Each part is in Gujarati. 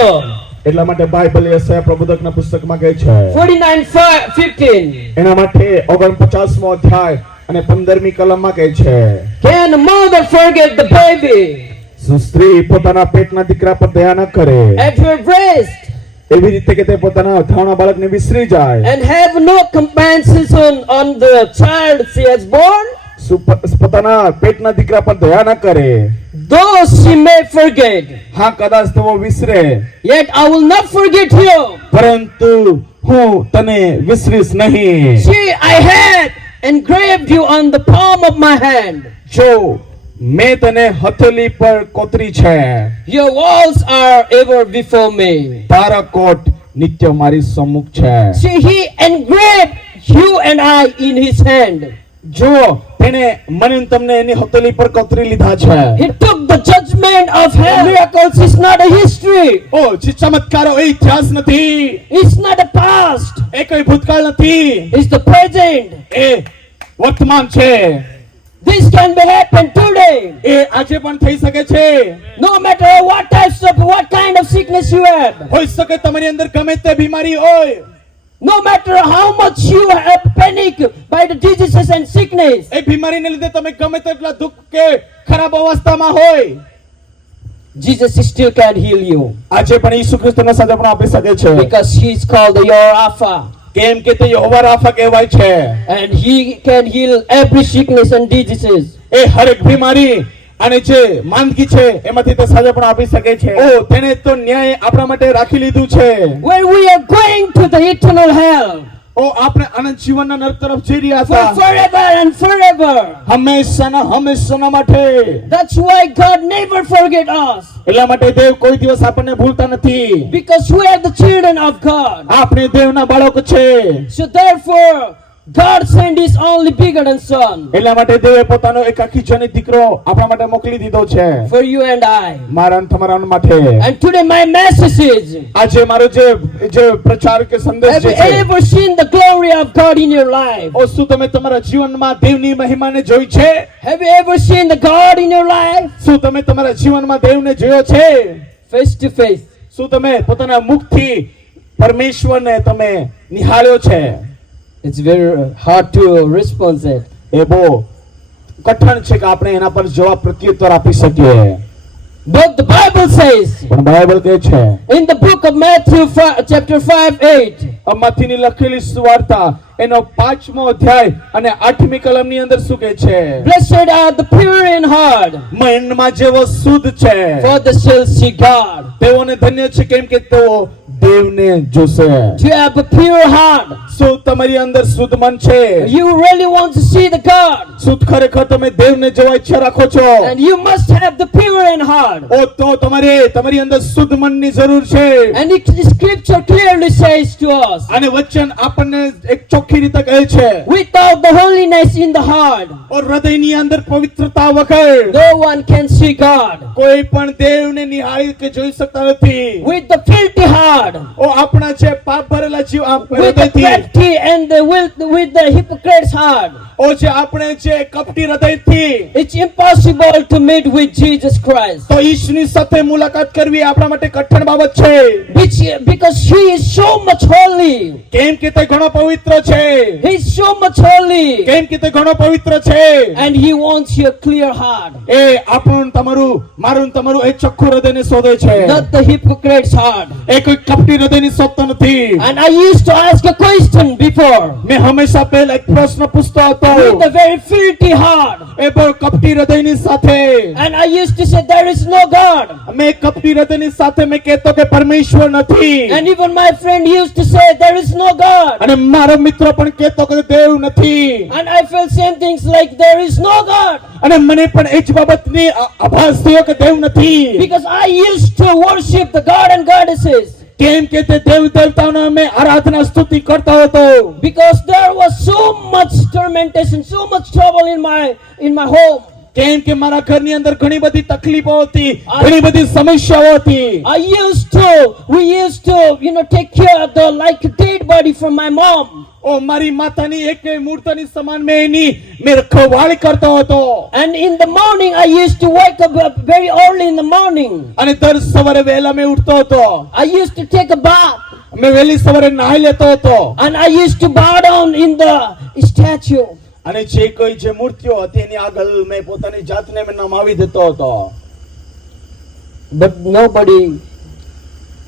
Lord. એટલા માટે બાઇબલ યશાયા પ્રબોધકના પુસ્તકમાં કહે છે 49:15. એના માટે 49મો અધ્યાય અને 15મી કલમમાં કહે છે, Can a mother forget the baby શું સ્ત્રી પોતાના પેટના દીકરા પર દયા ન કરે, at her breast, એવી રીતે કે તે પોતાના ધાવણા બાળકને વિસરી જાય, and have no compassion on the child she has born? શું પોતાના પેટના દીકરા પર દયા ન કરે? Though she may forget, હા, કદાચ તેઓ વિસરે, yet I will not forget you. પરંતુ હું તને વિસરીશ નહીં. See, I had engraved you on the palm of my hand. જો મેં તને હથેળી પર કોતરી છે, Your walls are ever before me. તારા કોટ નિત્ય મારી સમ્મુખ છે. See, he engraved you and I in his hand. જો તેને મને ને તમને એની હથેળી પર કોતરી લીધા છે. He took the judgment of hell. Miracles is not a history. ઓ જે ચમત્કારો એ ઇતિહાસ નથી, It's not a past. એ કોઈ ભૂતકાળ નથી, It's the present. એ વર્તમાન છે. This can be happen today. એ આજે પણ થઈ શકે છે. No matter what kind of sickness you have. હોઈ શકે તમારી અંદર ગમે તે બીમારી હોય, No matter how much you have panic by the diseases and sickness. એ બીમારીને લીધે તમે ગમે તેટલા દુઃખ કે ખરાબ અવસ્થામાં હોય, Jesus still can heal you. આજે પણ ઈસુ ખ્રિસ્તનો સાજા પણ આપી શકે છે. Because he is called your Alpha. કેમ કે તે યહોવા રાફા કહેવાય છે. And he can heal every sickness and diseases. એ હરેક બીમારી અને જે માંદગી છે એમાંથી તે સાજા પણ આપી શકે છે. ઓ તેને તો ન્યાય આપણા માટે રાખી લીધું છે. When we are going to the eternal hell ઓ આપણે અનંત જીવનના નર્ક તરફ જઈ રહ્યા for હતા, forever and forever. હંમેશાના માટે. That's why God never forget us. એટલા માટે દેવ કોઈ દિવસ આપણને ભૂલતા નથી. Because we are the children of God. આપણે દેવના બાળકો છે. So therefore, God sent his only begotten son એટલા માટે દેવે પોતાનો એકાકી જનિત દીકરો આપણા માટે મોકલી દીધો છે, for you and I. મારા અને તમારા માટે. And today my message is, આજે મારો જે પ્રચાર કે સંદેશ have you છે, ever seen the glory of God in your life? ઓ શું તમે તમારા જીવનમાં દેવની મહિમાને જોઈ છે? Have you ever seen the God in your life? શું તમે તમારા જીવનમાં દેવને જોયો છે? Face to face. શું તમે પોતાના મુખથી પરમેશ્વરને તમે નિહાળ્યો છે? It's very hard to respond that. એ બહુ કઠણ છે કે આપણે એના પર જવાબ પ્રત્યુત્તર આપી શકીએ. But the Bible says પણ બાઇબલ કહે છે in the book of Matthew chapter 5:8, મત્થીની લખેલી સુવાર્તા એનો 5મો અધ્યાય અને 8મી કલમની અંદર શું કહે છે? blessed are the pure in heart, મનમાં જેવો શુદ્ધ છે for they shall see God. તેઓને ધન્ય છે, કેમ કે તેઓ દેવને જોશે. Do you have a pure heart? શું તમારી અંદર શુદ્ધ મન છે? You really want to see the God, શું ખરેખર તમે દેવને જોવા ઈચ્છા રાખો છો? and you must have the pure in heart. ઓ તો તમારી અંદર શુદ્ધ મનની જરૂર છે. And the scripture clearly says to us, અને વચન આપણને એક ચોખ્ખી રીતે કહે છે, without the holiness in the heart, ઓ હૃદયની અંદર પવિત્રતા વગર no one can see God. કોઈ પણ દેવને નિહાળી કે જોઈ શકતા નથી. With the filthy heart, ઓ આપણા જે પાપ ભરેલા જીવ with the હૃદયથી, crafty and with the hypocrite's heart, ઓ જે આપણે જે કપટી હૃદયથી, it's impossible to meet with Jesus Christ. તો ઈશ્વરની સાથે મુલાકાત કરવી આપણા માટે કઠણ બાબત છે. Because he is so much holy. કેમ કે તે ઘણો પવિત્ર છે. He is so much holy. કેમ કે તે ઘણો પવિત્ર છે. And he wants your clear heart, એ આપણું મારું તમારું એ ચોખ્ખું હૃદયને શોધે છે. not the hypocrite's heart. એ કોઈ કપટી હૃદયની શોધતો નથી. And I used to ask a question before, મેં હંમેશા પહેલા એક પ્રશ્ન પૂછતો હતો, with a very filthy heart. એ બહુ કપટી હૃદયની સાથે. And I used to say there is no God. મેં કપટી હૃદયની સાથે મેં કહેતો કે પરમેશ્વર નથી. And even my friend used to say there is no God. અને મારો મિત્ર પણ કહેતો કે દેવ નથી. And I felt same things like there is no God. અને મને પણ એ જ બાબતની આભાસ થયો કે દેવ નથી. Because I used to worship the God and goddesses. કેમ કે તે દેવ દેવતાઓનો અમે આરાધના સ્તુતિ કરતા હતો. Because there was so much tormentation, so much trouble in my home. કેમ કે મારા ઘરની અંદર ઘણી બધી તકલીફો હતી, ઘણી બધી સમસ્યાઓ હતી. we used to, take care of the like dead body from my mom. ઓ મારી માતાની એક મૂર્તની સમાન મેં એની મેં રખવાળી કરતો હતો. And in the morning, I used to wake up very early in the morning. અને દર સવારે વહેલા મેં ઉઠતો હતો. I used to take a bath. મેં વહેલી સવારે નહાઈ લેતો હતો. And I used to bow down in the statue. અને જે કોઈ જે મૂર્તિઓ હતી એની આગળ મેં પોતાની જાતને મેં નમાવી દેતો હતો. But nobody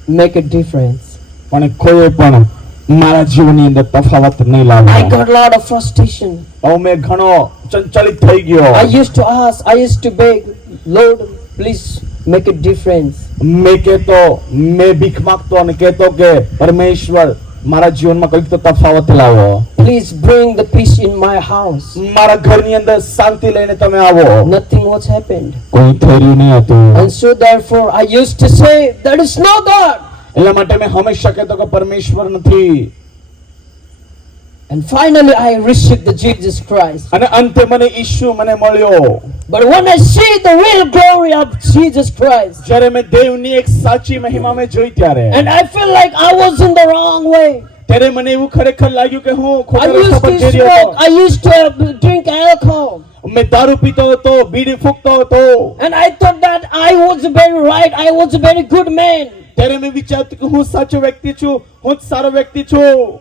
make a difference. પણ કોઈ પણ મારા જીવનની અંદર તફાવત નહીં I લાવ્યો. got a lot of frustration. હવે મેં ઘણો ચંચલિત થઈ ગયો. I used to ask, I used to beg, Lord, please make a difference. મેં કહેતો, મેં ભીખ માંગતો અને કહેતો કે પરમેશ્વર મારા જીવનમાં કંઈક તો તફાવત લાવો. Please bring the peace in my house. મારા ઘરની અંદર શાંતિ લઈને તમે આવો. Nothing was happened. કોઈ થયું નહીં હતું. And so therefore I used to say, there is no God. એટલા માટે મેં હંમેશા કહેતો કે પરમેશ્વર નથી. And finally I received the Jesus Christ. અને અંતે મને ઈસુ મને મળ્યો. But when I see the real glory of Jesus Christ, જ્યારે મેં દેવની એક સાચી મહિમા મેં જોઈ ત્યારે and I feel like I was in the wrong way. ત્યારે મને એવું ખરેખર લાગ્યું કે હું I ખોટા રસ્તા used પર to જઈ રહ્યો smoke, હતો. I used to drink alcohol. મેં દારૂ પીતો હતો, બીડી ફૂંકતો હતો. And I thought that I was very right, I was a very good man. ત્યારે મેં વિચારતું કે હું સાચો વ્યક્તિ છું, હું જ સારો વ્યક્તિ છું.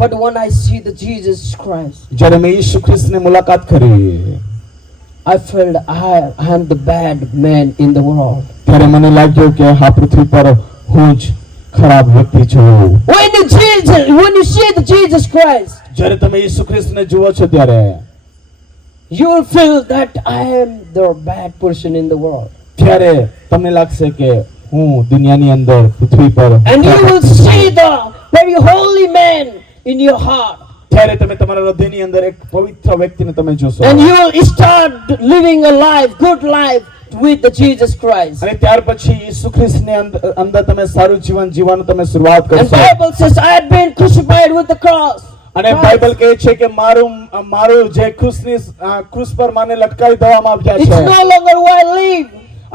But when I see the Jesus Christ, જ્યારે મેં ઈસુ ખ્રિસ્તની મુલાકાત કરી I felt I am the bad man in the world. ત્યારે મને લાગ્યું કે આ પૃથ્વી પર હું જ ખરાબ વ્યક્તિ છું. When you see the Jesus Christ, જ્યારે તમે ઈસુ ખ્રિસ્તને જુઓ છો ત્યારે you will feel that I am the bad person in the world. ત્યારે તમને લાગશે કે હું દુનિયાની અંદર પૃથ્વી પર And you will see the very holy man in your heart. ત્યારે તમે તમારા હૃદયની અંદર એક પવિત્ર વ્યક્તિને તમે જોશો. And you will start living a life, good life with the Jesus Christ. અને ત્યાર પછી ઈસુ ખ્રિસ્તની અંદર તમે સારું જીવન જીવવાનું તમે શરૂઆત And કરશો. Bible says, I have been crucified with the cross. અને બાઇબલ કહે છે કે મારું જે ક્રૂસ પર માને લટકાવી દેવામાં આવ્યા It's છે. no longer who I live,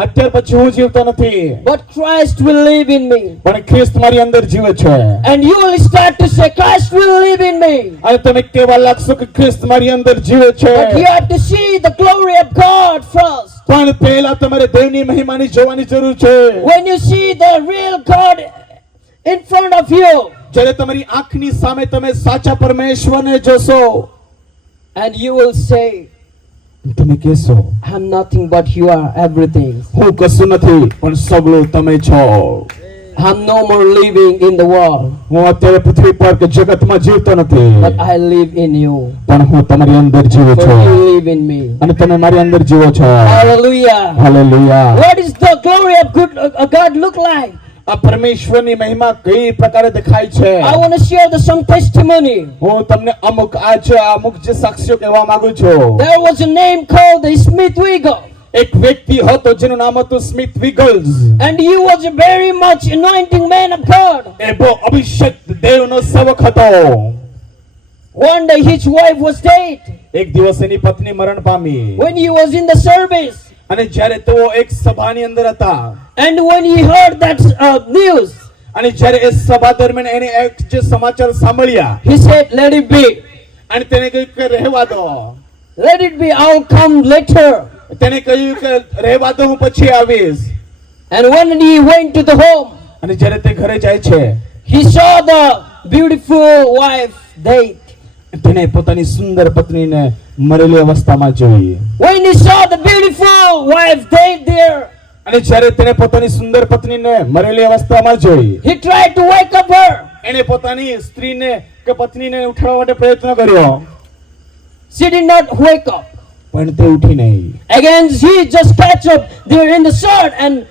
અત્યાર પછી હું જીવતો નથી, but Christ will live in me. પણ ખ્રિસ્ત મારી અંદર જીવે છે. And you will start to say, Christ will live in me. અને તમે કહેવા લાગશો કે ખ્રિસ્ત મારી અંદર જીવે છે. But you have to see the glory of God first. પણ પહેલા તમારે દેવની મહિમાની જોવાની જરૂર છે. When you see the real God in front of you, જ્યારે તમારી આંખની સામે તમે સાચા પરમેશ્વરને જોશો, and you will say, તમે કહેશો I'm nothing but you are everything. હું કશું નથી પણ સગળું તમે છો. I'm no more living in the world, હું અત્યારે પૃથ્વી પર કે જગતમાં જીવતો નથી, but I live in you. પણ હું તમારી અંદર જીવું For છું you live in me. અને તમે મારી અંદર જીવો છો. Hallelujah. Hallelujah. What is the glory of God look like? આ પરમેશ્વરની મહિમા કઈ પ્રકારે દેખાય છે? I want to share some testimony. હું તમને અમુક જે સાક્ષ્યો કહેવા માંગુ છું. There was a name called Smith Wiggle, એક વ્યક્તિ હતો જેનું નામ હતું Smith વિગલ્સ. and he was a very much anointing man of God. એ બહુ અભિષેક દેવનો સેવક હતો. One day his wife was dead. એક દિવસ એની પત્ની મરણ પામી. When he was in the service, અને જ્યારે તેઓ એક સભાની અંદર હતા, and when he heard that news, અને જ્યારે એ સભા દરમિયાન એને એક જે સમાચાર સાંભળ્યા, he said, let it be. અને તેને કહ્યું કે રહેવા દો. Let it be, I'll come later. તેને કહ્યું કે રહેવા દો, હું પછી આવીશ. And when he went to the home, અને જ્યારે તે ઘરે જાય છે, he saw the beautiful wife dead. તેને પોતાની સુંદર પત્નીને મરેલી અવસ્થામાં જોઈ. When he saw the beautiful wife dead there, અને જ્યારે તેને પોતાની સુંદર પત્નીને મરેલી અવસ્થામાં જોઈ, he tried to wake up her. એને પોતાની સ્ત્રીને કે પત્નીને ઉઠાડવા માટે પ્રયત્ન કર્યો, She did not wake up. પણ તે ઉઠી નહીં. Again, he just catch up there in the sword and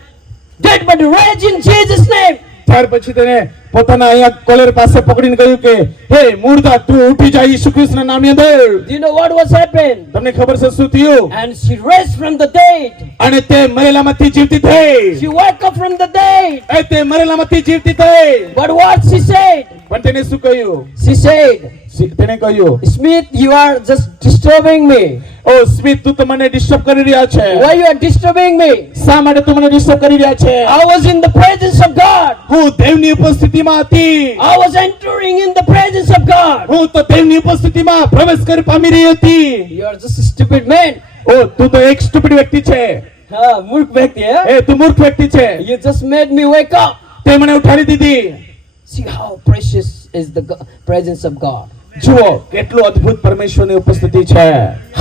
dead but rage in Jesus' name. ત્યાર પછી તેને પોતાના અહીંયા કોલર પાસે પકડીને કહ્યું કે હે મુર્દા, તું ઉઠી જા ઈસુ ખ્રિસ્તના નામની અંદર. Do you know what was happened? તમને ખબર છે શું થયું? And she raised from the dead. અને તે મરેલામાંથી જીવતી થઈ. She woke up from the dead. તે મરેલામાંથી જીવતી થઈ. But what she said? પણ તેને શું કહ્યું? She said, તેને કહ્યું, Smith, you are just disturbing me. ઓ સ્મિથ, તું તો મને ડિસ્ટર્બ કરી રહ્યા છે. Why you are disturbing me? શા માટે તું મને ડિસ્ટર્બ કરી રહ્યા છે? I was in the presence of God. હું દેવની ઉપસ્થિતિમાં હતી. I was entering in the presence of God. હું તો દેવની ઉપસ્થિતિમાં પ્રવેશ કરી પામી રહી હતી. You are just a stupid man. ઓ તું તો એક સ્ટુપિડ વ્યક્તિ છે. મૂર્ખ વ્યક્તિ, હે? એ તું મૂર્ખ વ્યક્તિ છે. You just made me wake up. તે મને ઉઠાડી દીધી. See how precious is the presence of God. જુઓ કેટલું અદ્ભુત પરમેશ્વરની ઉપસ્થિતિ છે.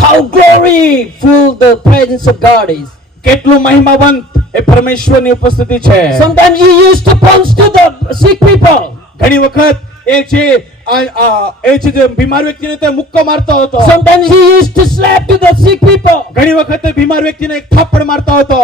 How gloriful the presence of God is. કેટલું મહિમાવંત એ પરમેશ્વરની ઉપસ્થિતિ છે. Sometimes he used to punch to the sick people. ઘણી વખત એ જે બીમાર વ્યક્તિને તે મુક્કો મારતો હતો. Sometimes he used to slap to the sick people. ઘણી વખત તે બીમાર વ્યક્તિને એક થાપડ મારતો હતો.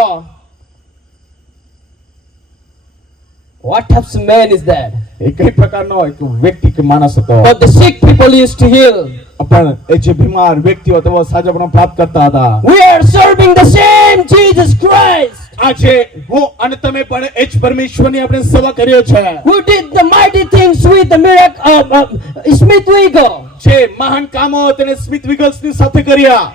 What type of man is that? એ કઈ પ્રકારનો એક વ્યક્તિ કે માણસ હતો. But the sick people used to heal. પણ એ જે બીમાર વ્યક્તિઓ તેઓ સાજાપણું પ્રાપ્ત કરતા હતા. We are serving the same Jesus Christ. આજે હું અને તમે પણ એ જ પરમેશ્વરની આપણે સેવા કર્યો છે. Who did the mighty things with the miracle Smith Wiggle. જે મહાન કામો તેને સ્મિથ વિગલ્સની સાથે કર્યા.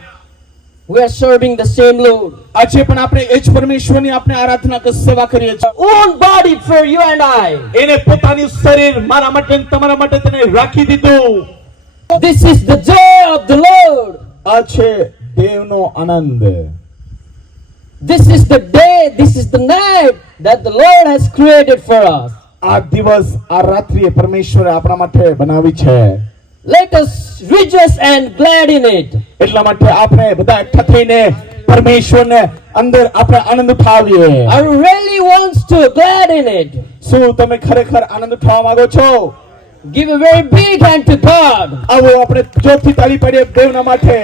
We are serving the same Lord. આજે પણ આપણે એ જ પરમેશ્વરની આપણે આરાધના કે સેવા કરીએ છીએ. Own body for you and I. એને પોતાની શરીર મારા માટે અને તમારા માટે તેને રાખી દીધું. This is the joy of the Lord. આ છે દેવનો આનંદ. This is the day, this is the night that the Lord has created for us. આ દિવસ આ રાત્રિએ પરમેશ્વરે આપણા માટે બનાવી છે. Let us rejoice and glad in it. એટલા માટે આપણે બધા એકઠા થઈને પરમેશ્વરને અંદર આપણે આનંદ ઉઠાવીએ. I really wants to glad in it. શું તમે ખરેખર આનંદ ઉઠાવવા માંગો છો? Give a very big hand to God. આવો આપણે જોરથી તાળી પાડીએ દેવના માટે.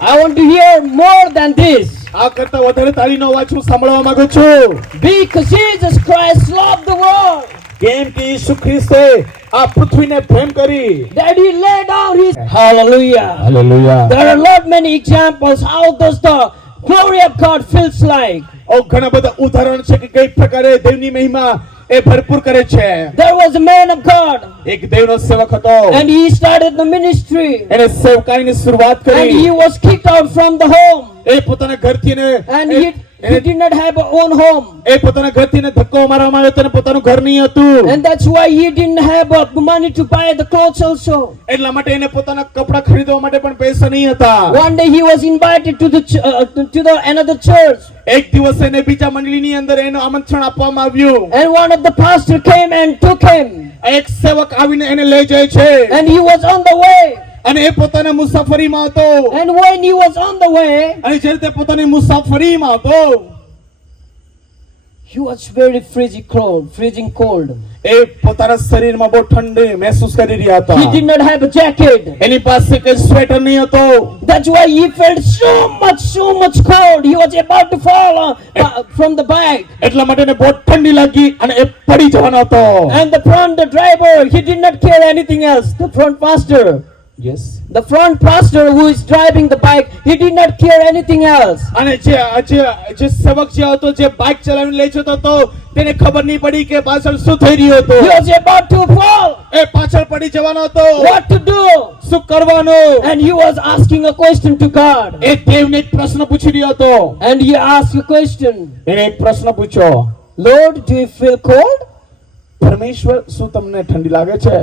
I want to hear more than this. આ કરતા વધારે તાળીનો અવાજ હું સાંભળવા માંગુ છું. Because Jesus Christ loved the world. કેમ કે ઈસુ ખ્રિસ્તે આ પૃથ્વીને પ્રેમ કરી. That he laid down his hallelujah. Hallelujah. There are lot many examples how does the glory of God feels like. ઓ ઘણા બધા ઉદાહરણ છે કે કઈ પ્રકારે દેવની મહિમા એ ભરપૂર કરે છે. There was a man of God. એક દેવનો સેવક હતો. And he started the ministry. એને સેવકાઈની શરૂઆત And કરી. he was kicked out from the home. એ પોતાના ઘરથી And he did not have a own home. એ પોતાના ઘરથી ને ધક્કો મારવામાં આવ્યો તેને પોતાનું ઘર નહીં હતું. And that's why he didn't have money to buy the clothes also. એટલા માટે એને પોતાના કપડા ખરીદવા માટે પણ પૈસા નહીં હતા. One day he was invited to the another church. એક દિવસ એને બીજા મંડળીની અંદર એનું આમંત્રણ આપવામાં આવ્યું. And one of the pastor came and took him. એક સેવક આવીને એને લઈ જાય છે. And he was on the way. અને એ પોતાના મુસાફરીમાં હતો. And when he was on the way, અને જ્યારે તે પોતાની મુસાફરીમાં હતો, he was very freezing cold. એ પોતાના શરીરમાં બહુ ઠંડી મહેસૂસ કરી રહ્યા હતા. He did not have a jacket. એની પાસે કોઈ સ્વેટર નહીં હતો. That's why he felt so much cold. He was about to fall from the bike. એટલા માટે એને બહુ ઠંડી લાગી અને એ પડી જવાનો હતો. And the driver, he did not care anything else. The front pastor. Yes. The front pastor who is driving the bike, he did not care anything else. અને જે સેવક જે હતો જે બાઇક ચલાવીને લઈ જતો હતો તેને ખબર નહીં પડી કે પાછળ શું થઈ રહ્યું હતું. He was about to fall. એ પાછળ પડી જવાનો હતો. What to do? શું કરવાનું? And he was asking a question to God. એ દેવને એક પ્રશ્ન પૂછી રહ્યો હતો. And he asked a question. એને એક પ્રશ્ન પૂછ્યો. Lord, do you feel cold? પરમેશ્વર શું તમને ઠંડી લાગે છે?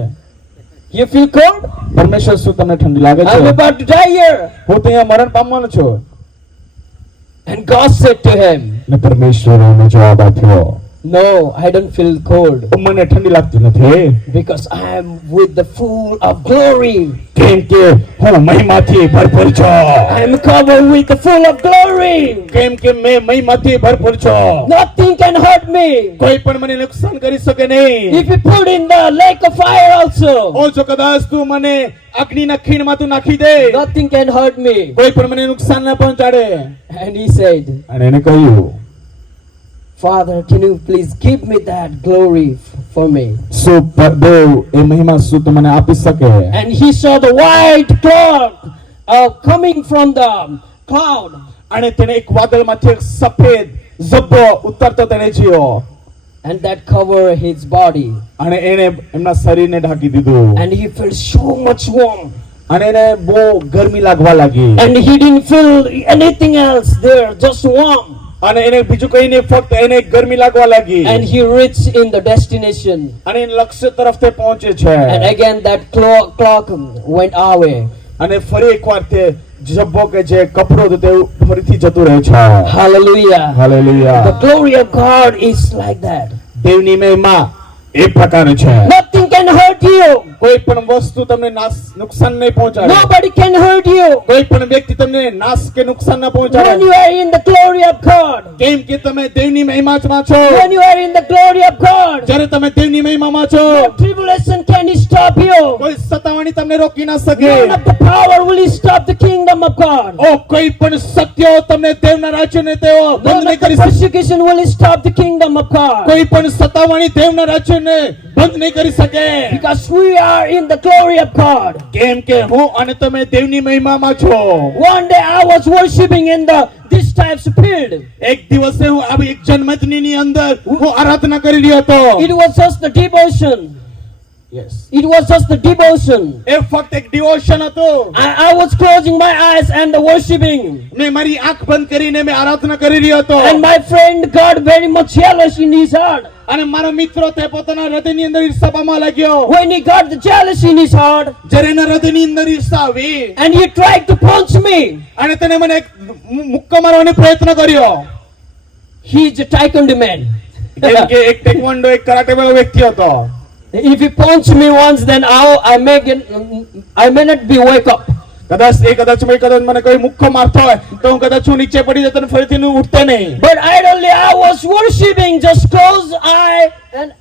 You feel cold? પરમેશ્વર શું તમને ઠંડી લાગે છે? I'm about to die here. હું તો અહીંયા મરણ પામવાનો છું. And God said to him, ને પરમેશ્વરે એને જવાબ આપ્યો, No, I don't feel cold. મને ઠંડી લાગતી નથી. Because I am with the full of glory. કેમ કે હું મહિમાથી ભરપૂર છું. I am covered with the full of glory. કેમ કે મેં મહિમાથી ભરપૂર છું. Nothing can hurt me. કોઈ પણ મને નુકસાન કરી શકે નહીં. If you put in the lake of fire also, ઓ જો કદાચ તું મને અગ્નિના ખીણમાં તું નાખી દે, nothing can hurt me. કોઈ પણ મને નુકસાન ન પહોંચાડે. And he said, અને એને કહ્યું, Father, can you please give me that glory for me? શું દેવ એ મહિમા શું તું મને આપી શકે? And he saw the white cloud coming from the cloud. અને તેને એક વાદળમાંથી એક સફેદ ઝબ્બો ઉતરતો તેને જોયો. and that covered his body. અને એને એમના શરીરને ઢાંકી દીધું And he felt so much warm. અને એને બહુ ગરમી લાગવા લાગી And he didn't feel anything else there, just warm. અને એને બીજું કઈ નહીં, ફક્ત એને ગરમી લાગવા લાગી And he reached in the destination. અને એ લક્ષ્ય તરફ તે પહોંચે છે And again that clock went away. અને ફરી એકવાર તે જબ્બો કે જે કપડો હતો તે ફરીથી જતું રહે છે. Hallelujah. Hallelujah. The glory of God is like that. દેવની મહિમા એ પ્રકારે છે. Nothing can hurt you. કોઈ પણ વસ્તુ તમને નુકસાન નહીં પહોંચાડે. Nobody can hurt you. કોઈ પણ વ્યક્તિ તમને નાશ કે નુકસાન ના When પહોંચાડે. you are in the glory of God. કેમ કે તમે દેવની મહિમામાં છો. When you are in the glory of God. જ્યારે તમે દેવની મહિમામાં છો, No tribulation can stop you. કોઈ સતાવણી તમને રોકી ના શકે. None of the power will stop the kingdom of God. ઓ કોઈ પણ સત્યો તમને દેવના રાજ્યને તેઓ બંધ None નહીં of the કરી શકે. persecution will stop the kingdom of God. કોઈ પણ સતાવણી દેવના રાજ્યને બંધ નહીં કરી શકે. Because we are in the glory of God. કેમ કે હું અને તમે દેવની મહિમામાં છો. One day I was worshiping in this type's field. એક દિવસે હું આવી એક જન્મદિનની અંદર હું આરાધના કરી રહ્યો હતો. It was just the devotion. Yes. It was just the devotion. એ ફક્ત એક ડિવોશન હતું. I was closing my eyes and worshiping. મેં મારી આંખ બંધ કરીને મેં આરાધના કરી રહ્યો હતો. And my friend got very much jealous in his heart. અને મારો મિત્ર તે પોતાના હૃદયની અંદર ઈર્ષા પામવા લાગ્યો. When he got the jealousy in his heart, જ્યારે એના હૃદયની અંદર ઈર્ષા આવી and he tried to punch me. અને તેને મને એક મુક્કો મારવાનો પ્રયત્ન કર્યો. He is a taekwondo man. કેમ કે એક ટેકવોન્ડો એક કરાટે વાળો વ્યક્તિ હતો. If he punch me once, then I may not be wake up. કદાચ મને કોઈ મુક્કો મારતો હોય તો હું કદાચ હું નીચે પડી જતો અને ફરીથી હું ઉઠતે નહીં. But idly I was worshiping, just close eye and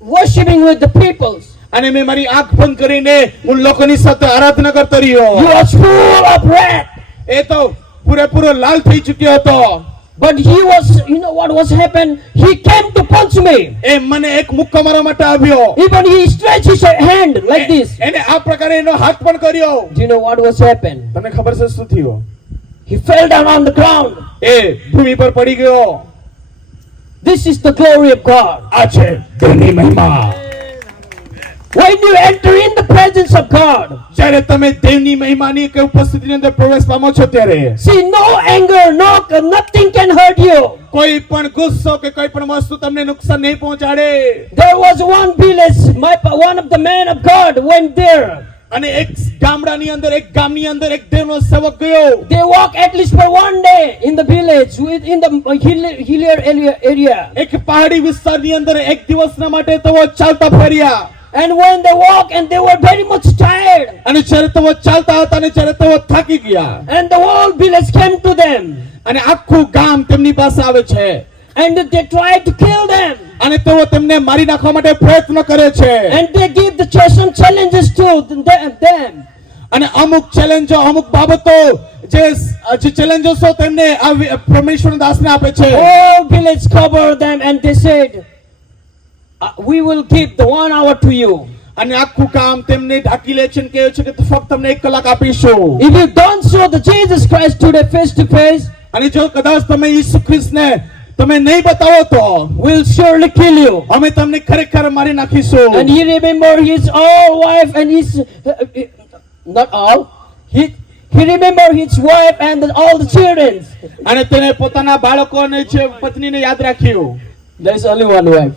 worshiping with the peoples. અને મેં મારી આંખ બંધ કરીને હું લોકોની સાથે આરાધના કરતો રહ્યો. He was full of wrath. એ તો પૂરેપૂરો લાલ થઈ ચૂક્યો હતો. But he was, you know what was happened? He came to punch me. એ મને એક મુક્કો મારવા માટે આવ્યો. Even he stretched his hand like this. એને આ પ્રકારે એનો હાથ પણ કર્યો. Do you know what was happened? તમને ખબર છે શું થયું? He fell down on the ground. એ ભૂમિ પર પડી ગયો. This is the glory of God. આ છે દેવની મહિમા. When you enter in the presence of God, જ્યારે તમે દેવની મહિમાની કે ઉપસ્થિતિની અંદર પ્રવેશ પામો છો ત્યારે see, no anger, nothing can hurt you. કોઈ પણ ગુસ્સો કે કોઈ પણ વસ્તુ તમને નુકસાન નહીં પહોંચાડે. There was one village, one of the men of God went there. અને એક ગામડાની અંદર એક ગામની અંદર એક દેવનો સેવક ગયો. They walked at least for one day in the village, in the hillier area. એક પહાડી વિસ્તારની અંદર એક દિવસના માટે તેઓ ચાલતા ફર્યા. And when they walked, and they were very much tired. અને જ્યારે તેઓ ચાલતા હતા અને જ્યારે તેઓ થાકી ગયા And the whole village came to them. અને આખું ગામ તેમની પાસે આવે છે. And they tried to kill them. અને તેઓ તેમને મારી નાખવા માટે પ્રયત્ન કરે છે. And they give some challenges to them. અને અમુક ચેલેન્જો અમુક બાબતો જે ચેલેન્જો તેમને આ પરમેશ્વર દાસને આપે છે. Whole village covered them and they said, we will give the 1 hour to you. અને આખું કામ તેમને ઢાંકી લે છે અને કહે છે કે ફક્ત તમને 1 કલાક આપીશું. If you don't show the Jesus Christ today face to face, અને જો કદાચ તમે ઈસુ ખ્રિસ્તને તમે નહીં બતાવો તો we'll surely kill you. અમે તમને ખરેખર મારી નાખીશું. And he remembered his all wife and his not all. He remembered his wife and all the children. અને તેને પોતાના બાળકો અને જે પત્નીને યાદ રાખ્યું. There is only one wife.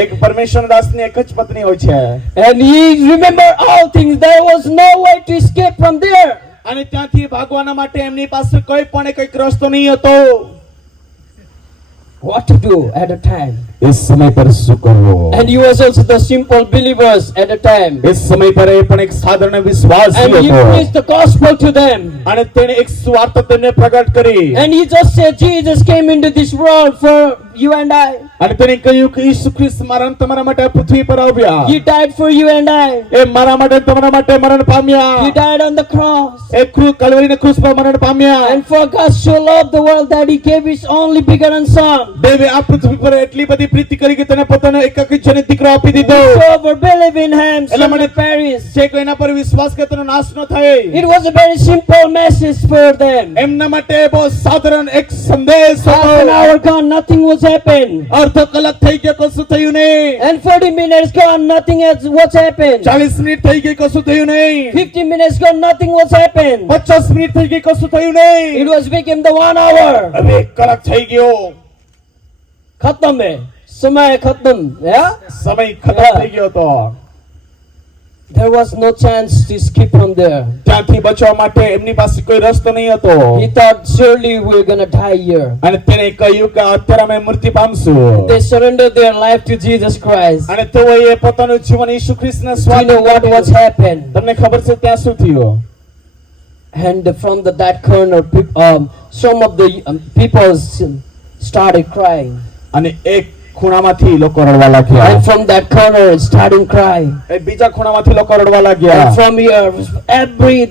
એક પરમેશ્વર દાસની એક જ પત્ની હોય છે. And he remembered all things. There was no way to escape from there. અને ત્યાંથી ભાગવાના માટે એમની પાસે કોઈ પણ એક રસ્તો નહીં હતો. What to do at a time? એ સમય પર શું કરવો? And he was also the simple believers at a time. એ સમય પર એ પણ એક સાધારણ વિશ્વાસી And he હતો. preached the gospel to them. અને તેણે એક સુવાર્તા તેમને પ્રગટ કરી. And he just said Jesus came into this world for you and I. અને તેણે કહ્યું કે ઈસુ ખ્રિસ્ત મારા અને તમારા માટે આ પૃથ્વી પર આવ્યા. He died for you and I. એ મારા માટે અને તમારા માટે મરણ પામ્યા. He died on the cross. એ કલ્વરીના ક્રૂસ પર મરણ પામ્યા. And for God so loved the world that he gave his only begotten son. દેવે આ પૃથ્વી પર એટલી બધી પ્રીતિ કરી કે તેને પોતાનો એકકિત જનિત દીકરો આપી દીધો. Whoever believe in him shall એટલે not perish. જે કોઈ એના પર વિશ્વાસ કરે તેનો નાશ ન થાય. It was a very simple message for them. એમના માટે બહુ સાધારણ એક સંદેશ Half an હતો. hour gone, nothing was what's happened. અડધો કલાક થઈ ગયો, કશું થયું નહીં. And 40 minutes gone, nothing else, what's happened. 40 minute થઈ ગઈ, કશું થયું નહીં. 50 minutes gone, nothing, what's happened. 50 minute થઈ ગઈ, કશું થયું નહીં. It was became the 1 hour. હવે 1 કલાક થઈ ગયો, खत्म है, समय खत्म. Yeah? સમય ખતમ થઈ ગયો તો There was no chance to escape from there. ત્યાંથી બચવા માટે એમની પાસે કોઈ રસ્તો નહીં હતો. He thought surely we're gonna die here. અને તેને કહ્યું કે અત્યારે અમે મૃત્યુ પામશું. They surrendered their life to Jesus Christ. અને તેઓએ પોતાનું જીવન યીશુ ખ્રિસ્તને Do you સ્વાધીન know what કરી was દીધું. happened? તમને ખબર છે ત્યાં શું થયું? And from that corner, some of the people started crying. અને એક ખૂણામાંથી લોકો રડવા લાગ્યા. And from that corner, starting crying. એ બીજા ખૂણામાંથી લોકો રડવા લાગ્યા. And from here,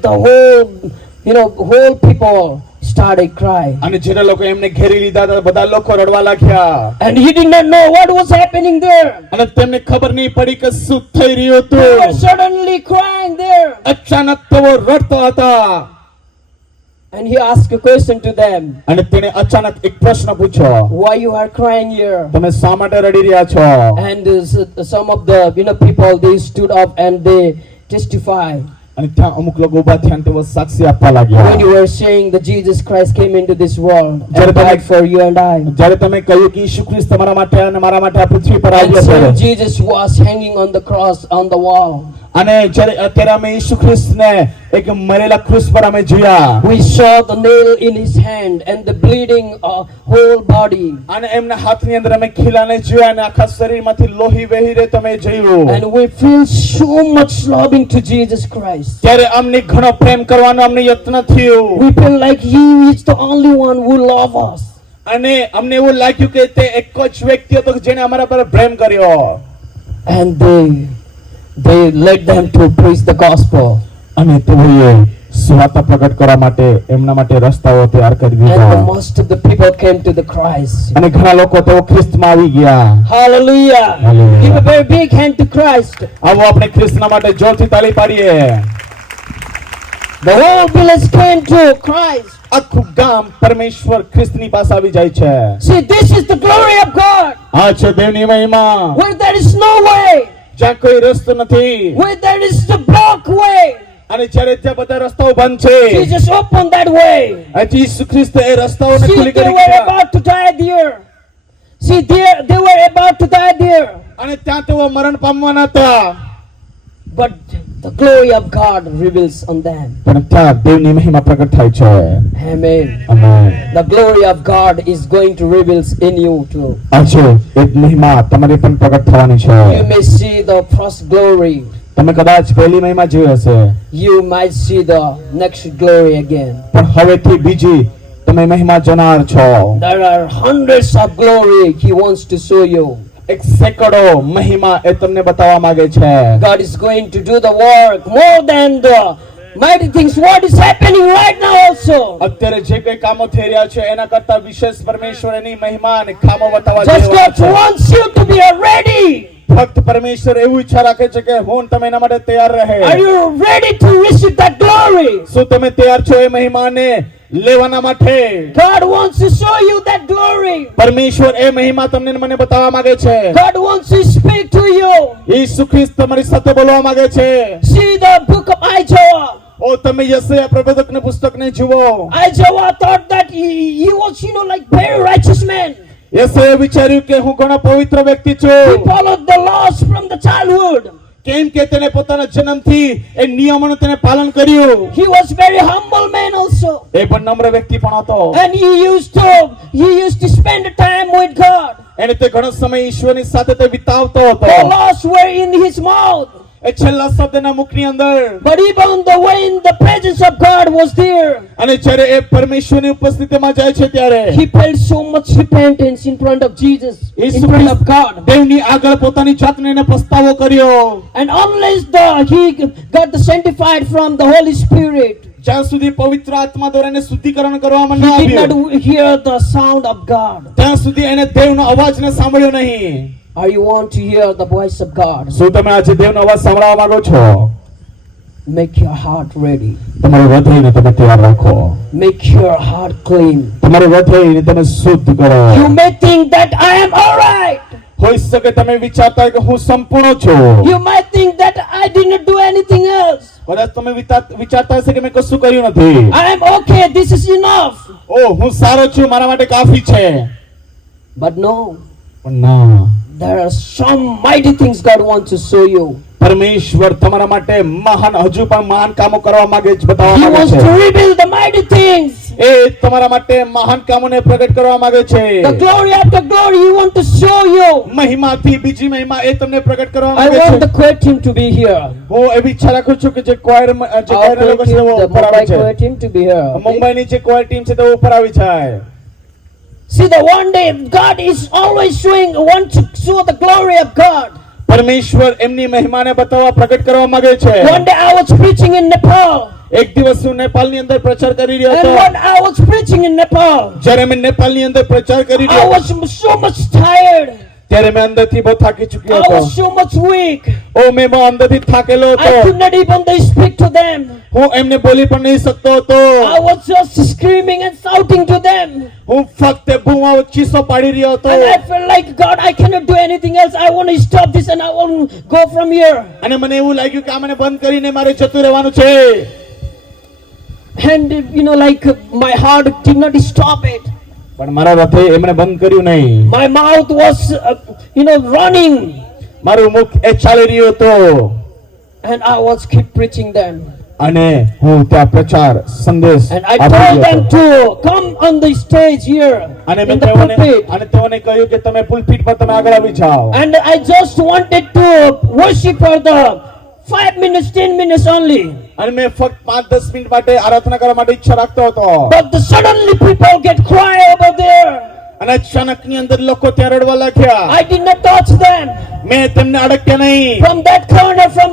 the whole people started crying. અને જેના લોકો એમને ઘેરી લીધા હતા બધા લોકો રડવા લાગ્યા. And he did not know what was happening there. અને તેમને ખબર નહીં પડી કે શું થઈ રહ્યું They were હતું. suddenly crying there. અચાનક તેઓ રડતા હતા. And he asked a question to them. અને તેણે અચાનક એક પ્રશ્ન પૂછ્યો, Why you are crying here? તમે શા માટે રડી રહ્યા છો? And some of the people, they stood up and they testified. અને ત્યાં અમુક લોકો ઊભા થયા અને તેઓ સાક્ષી આપવા લાગ્યા. When you were saying that Jesus Christ came into this world જ્યારે and તમે- died for you and I. જ્યારે તમે કહ્યું કે યીશુ ખ્રિસ્ત તમારા માટે અને મારા માટે આ પૃથ્વી પર And આવ્યા so છે. Jesus was hanging on the cross on the wall. અને જ્યારે અત્યારે અમે યીશુ ખ્રિસ્તને એક મરેલા ક્રૂસ પર અમે જોયા. We saw the nail in his hand and the bleeding whole body. અને એમના હાથની અંદર અમે ખીલાને જોયા અને આખા શરીરમાંથી લોહી વહી રહે તમે જોયું. And we feel so much loving to Jesus Christ. ત્યારે અમને ઘણો પ્રેમ કરવાનો અમને યત્ન થયો. We feel like he is the only one who loves us. અને અમને એવું લાગ્યું કે તે એક જ વ્યક્તિ હતો જેને અમારા પર પ્રેમ કર્યો. And they led them to preach the gospel. અને તેઓએ સુવાર્તા પ્રગટ કરવા માટે એમના માટે રસ્તાઓ તૈયાર કરી And દીધા. most of the people came to the Christ. અને ઘણા લોકો તેઓ ખ્રિસ્તમાં આવી ગયા. Hallelujah. Hallelujah. Give a very big hand to Christ. આવો આપણે ખ્રિસ્તના માટે જોરથી તાળી પાડીએ. The whole village came to Christ. આખું ગામ પરમેશ્વર ખ્રિસ્તની પાસે આવી જાય છે. See, this is the glory of God. આ છે દેવની મહિમા. Where there is no way, જ્યાં કોઈ રસ્તો નથી. where there is the block way, અને જ્યારે ત્યાં બધા રસ્તાઓ બંધ છે. Jesus opened that way. આજે ઈસુ ખ્રિસ્ત એ રસ્તાઓને See, ખુલ્લી they કરી were દીધા. about to die there. See, they were about to die there. અને ત્યાં તેઓ મરણ પામવાના હતા. But the glory of God reveals on them. પણ ત્યાં દેવની મહિમા પ્રગટ થાય છે. Amen. Amen. The glory of God is going to reveal in you too. આજે એક મહિમા તમારી પણ પ્રગટ થવાની છે. You may see the first glory. તમે કદાચ પહેલી મહિમા જોઈ હશે. You might see the next glory again. પણ હવેથી બીજી તમે મહિમા જોનાર છો. There are hundreds of glory He wants to show you. એક સેંકડો મહિમા એ તમને બતાવવા માંગે છે. God is going to do the work more than the mighty things what is happening right now also. અત્યારે જે કઈ કામો થઈ રહ્યા છે એના કરતા વિશેષ પરમેશ્વર એની મહિમા અને કામો બતાવવા Just જેવા God છે. wants you to be ready. ફક્ત પરમેશ્વર એવું ઈચ્છા રાખે છે કે હું તમે એના માટે તૈયાર રહે. Are you ready to receive that glory? શું તમે તૈયાર છો એ મહિમાને લેવાના માટે? God wants to show you that glory. પરમેશ્વર એ મહિમા તમને ને મને બતાવવા માંગે છે. God wants to speak to you. ઈસુ ખ્રિસ્ત તમારી સાથે બોલવા માંગે છે. See the book of Isaiah. ઓ તમે યશાયા પ્રબોધકના પુસ્તકને જુઓ. Isaiah thought that he was, like very righteous man. યશાયાએ વિચાર્યું કે હું ઘણો પવિત્ર વ્યક્તિ He છું. followed the laws from the childhood. કેમ કે તેને પોતાના જન્મથી એ નિયમોનું તેને પાલન કર્યું. He was very humble man also. એ પણ નમ્ર વ્યક્તિ પણ હતો. And he used to spend time with God. એને તે ઘણો સમય ઈશ્વરની સાથે તે વિતાવતો હતો. The laws were in his mouth. એ છેલ્લા શબ્દના મુખની અંદર. But even when the presence of God was there, અને જ્યારે એ પરમેશ્વરની ઉપસ્થિતિમાં જાય છે ત્યારે he felt so much repentance in front of Jesus, in Isu front of God. દેવની આગળ પોતાની જાતને એને પસ્તાવો કર્યો. And unless he got the sanctified from the Holy Spirit, જ્યાં સુધી પવિત્ર આત્મા દ્વારા એને શુદ્ધિકરણ કરવામાં ન he did આવ્યું not hear the sound of God. ત્યાં સુધી એને દેવનો અવાજને સાંભળ્યો નહીં. Are you want to hear the voice of God? શું તમે આજે દેવનો અવાજ સાંભળવા માંગો છો? make your heart ready. તમારું હૃદયને તમે તૈયાર રાખો, Make your heart clean. તમારું હૃદયને તમે શુદ્ધ કરો. You may think that I am alright. હોઈ શકે તમે વિચારતા હોય કે હું સંપૂર્ણ છું. You might think that I didn't do anything else. કદાચ તમે વિચારતા હશે કે મેં કશું કર્યું નથી. I am okay. This is enough. ઓ હું સારો છું, મારા માટે કાફી છે. But no, પણ ના, there are some mighty things God wants to show you. પરમેશ્વર તમારા માટે મહાન, હજુ પણ મહાન કામો કરવા માંગે છે, He બતાવવા wants માંગે to છે. reveal the mighty things. એ તમારા માટે મહાન કામોને પ્રગટ કરવા માંગે છે. The glory after glory He wants to show you. મહિમાથી બીજી મહિમા એ તમને પ્રગટ કરવા I માંગે want છે. the choir team to be here. હું એવી ઈચ્છા રાખું છું કે જે Our લોકો choir છે team, તેઓ the ઉપર આવે Mumbai છે. choir team to be here. Okay? મુંબઈની જે કોયર ટીમ છે તે ઉપર આવી જાય. See, the one day God is always want to show the glory of God. પરમેશ્વર એમની મહિમાને બતાવવા પ્રગટ કરવા માંગે છે. One day I was preaching in Nepal, એક દિવસ હું નેપાળની અંદર પ્રચાર કરી રહ્યો and હતો. when I was preaching in Nepal, જ્યારે મેં નેપાળની અંદર પ્રચાર કરી I રહ્યો was so much tired. ત્યારે મેં અંદરથી બહુ થાકી ચૂક્યો I હતો. was so much weak. ઓ મેં બહુ અંદરથી થાકેલો I હતો. could not even speak to them. હું એમને બોલી પણ નહીં શકતો હતો. I was just screaming and shouting to them. હું ફક્ત બૂમો ચીસો પાડી રહ્યો હતો. And I felt like, God, I cannot do anything else. I want to stop this and I want to go from here. અને મને એવું લાગ્યું કે આ મને બંધ કરીને મારે જતું રહેવાનું છે. And like my heart did not stop it. પણ મારા રથે એમણે બંધ કર્યું નહીં. My mouth was, running. મારું મુખ એ ચાલી રહ્યું હતો. And I was keep preaching them. અને હું ત્યાં પ્રચાર સંદેશ And I આપી told રહ્યો them હતો. to come on the stage here અને in મેં the pulpit. તેઓને કહ્યું કે તમે પુલપીટ પર તમે આગળ આવી જાઓ. And I just wanted to worship for the 5 minutes, 10 minutes only. અને મેં ફક્ત 5-10 મિનિટ માટે આરાધના કરવા માટે ઈચ્છા રાખતો હતો. But suddenly people get quiet over there. અને અચાનકની અંદર લોકો ત્યાં રડવા લાગ્યા. I did not touch them. મેં તેમને અડક્યા નહીં. From that corner, from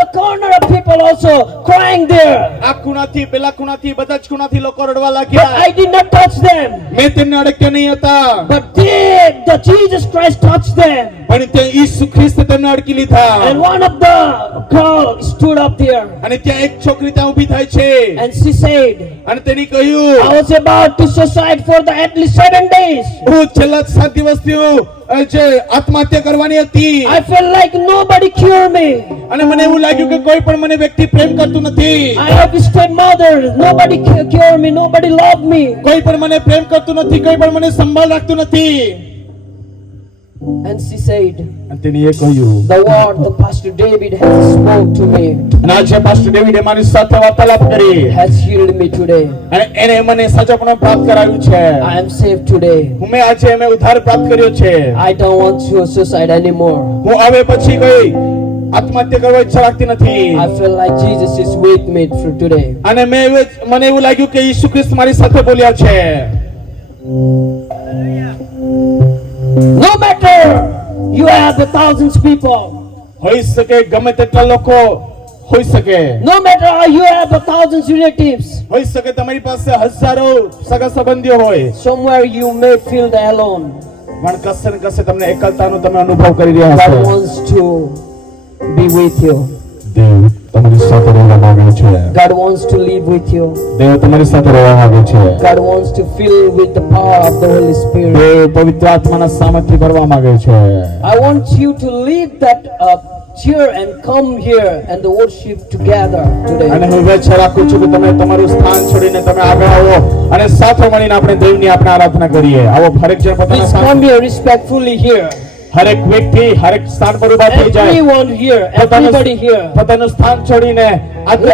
the corner of people also crying there. આ ખૂણાથી પેલા ખૂણાથી બધા જ ખૂણાથી લોકો રડવા But લાગ્યા. I did not touch them. મેં તેમને અડક્યા નહીં હતા. But the Jesus Christ touched them. પણ તે ઈસુ ખ્રિસ્ત તેમને અડકી લીધા. And one of the girl stood up there. અને ત્યાં એક છોકરી ત્યાં ઊભી થાય છે. And she said, અને તેની કહ્યું, I was about to suicide for at least 7 days. હું છેલ્લા 7 દિવસથી હું જે આત્મહત્યા કરવાની હતી. I felt like nobody cured me. અને મને એવું લાગ્યું કે કોઈ પણ મને વ્યક્તિ પ્રેમ કરતું નથી. I have a stepmother. Nobody cured me. Nobody loved me. કોઈ પણ મને પ્રેમ કરતું નથી, કોઈ પણ મને સંભાળ રાખતું નથી. And she said, અને તેને એ કહ્યું, the word the Pastor David has spoke to me અને આજે પાસ્ટર ડેવિડે મારી સાથે વાર્તાલાપ કરી has healed me today. અને એને મને સાચાપણું પ્રાપ્ત કરાવ્યું છે. I am saved today. હું આજે મેં ઉદ્ધાર પ્રાપ્ત કર્યો છે. I don't want to suicide anymore. હું હવે પછી કઈ આત્મહત્યા કરવા ઈચ્છા રાખતી નથી. I feel like Jesus is with me for today. અને મને એવું લાગ્યું કે ઈસુ ખ્રિસ્ત મારી સાથે બોલ્યા છે. No matter you have 1,000 people, હોઈ શકે ગમે તેટલા લોકો હોઈ શકે, no matter you have 1,000 relatives, હોઈ શકે તમારી પાસે હજારો સગા સંબંધીઓ હોય, somewhere you may feel the alone. પણ કશે ને કશે તમને એકલતાનો તમે અનુભવ કરી રહ્યા God છો. wants to be with you. દેવ તમારી સાથે રહેવા માંગે છે. God wants to live with you. દેવ તમારી સાથે રહેવા માંગે છે. God wants to fill with the power of the Holy Spirit. દેવ પવિત્ર આત્માના સામર્થ્ય ભરવા માંગે છે. I want you to leave that chair and come here and worship together today. અને હું ઈચ્છા રાખું છું કે તમે તમારું સ્થાન છોડીને તમે આગળ આવો અને સાથે મળીને આપણે દેવની આપણે આરાધના કરીએ. આવો હરેક જણ પોતાના Please સ્થાન, come here respectfully here. હરેક વ્યક્તિ હરેક સ્થાન પર ઊભા થઈ જાય. Everyone here, everybody here. પોતાનું સ્થાન છોડીને આ